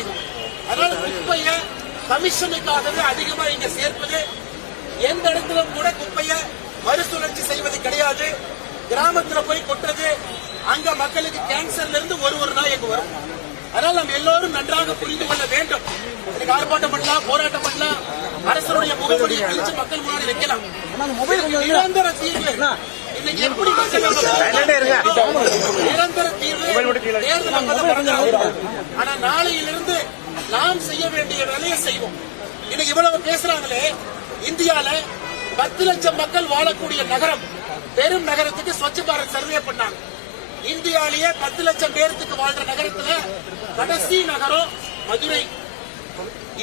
அதிகம். அதனால குப்பைய கமிஷனுக்காகவே அதிகமா இங்க சேர்ப்பது. எந்த இடத்திலும் கூட குப்பைய மறுசுழற்சி செய்வது கிடையாது. கிராமத்துல போய் கொட்டுறது, அங்க மக்களுக்கு கேன்சர்ல இருந்து ஒரு நாள் எங்க வரும். அதனால நம்ம எல்லோரும் நன்றாக புரிந்து கொள்ள வேண்டும். இன்னைக்கு ஆர்ப்பாட்டம் பண்ணலாம், போராட்டம் பண்ணலாம், அரசனுடைய முகமொழியை கிழிச்சு மக்கள் முன்னாடி வைக்கலாம். நிரந்தர தீர்வு இன்னைக்கு எப்படி மக்கள் நிரந்தர தீர்வு தேர்தல். ஆனா நாளையிலிருந்து நாம் செய்ய வேண்டிய வேலையை செய்வோம். இன்னைக்கு இவ்வளவு பேசுறாங்களே, இந்தியால 10 லட்சம் மக்கள் வாழக்கூடிய நகரம், பெரும் நகரத்துக்கு ஸ்வச் பாரத் சர்வே பண்ணாங்க. இந்தியாலேயே 10 லட்சம் பேருக்கு வாழ்ற நகரத்துல கடைசி நகரம் மதுரை,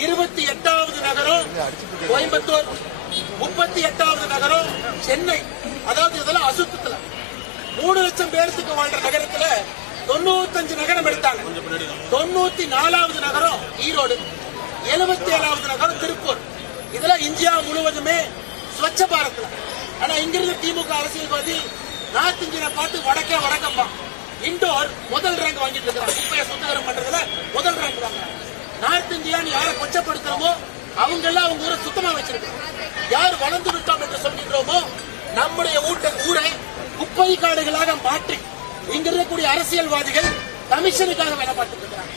28வது நகரம் கோயம்புத்தூர், 38வது நகரம் சென்னை. அதாவது இதெல்லாம் அசுத்தத்துல 3 லட்சம் பேருக்கு வாழ்ற நகரத்துல 95 நகரம் எடுத்தாங்க. 94வது நகரம் ஈரோடு, 77வது நகரம் திருப்பூர். இதெல்லாம் இந்தியா முழுவதுமே ஸ்வச்ச பாரத்ல. ஆனா இங்கிருந்து திமுக அரசியல்வாதி நார்த் இந்தியனை பார்த்து வடக்கே வடக்கம்பா இண்டோர் முதல் ரேங்க் வாங்கிட்டு இருக்கிறாங்க. குப்பையை சுத்தகரம் பண்றதுல முதல் ரேங்க் வாங்க. நார்த் இந்தியான்னு யாரை கொச்சப்படுத்துறோமோ அவங்க எல்லாம் அவங்க ஊரை சுத்தமா வச்சிருக்காங்க. யார் வளர்ந்து விட்டோம் என்று சொல்கின்றோமோ நம்முடைய ஊரை குப்பை காடுகளாக மாற்றி இங்க இருக்கக்கூடிய அரசியல்வாதிகள் கமிஷனுக்காக வேலை பார்த்துட்டு இருக்கிறாங்க.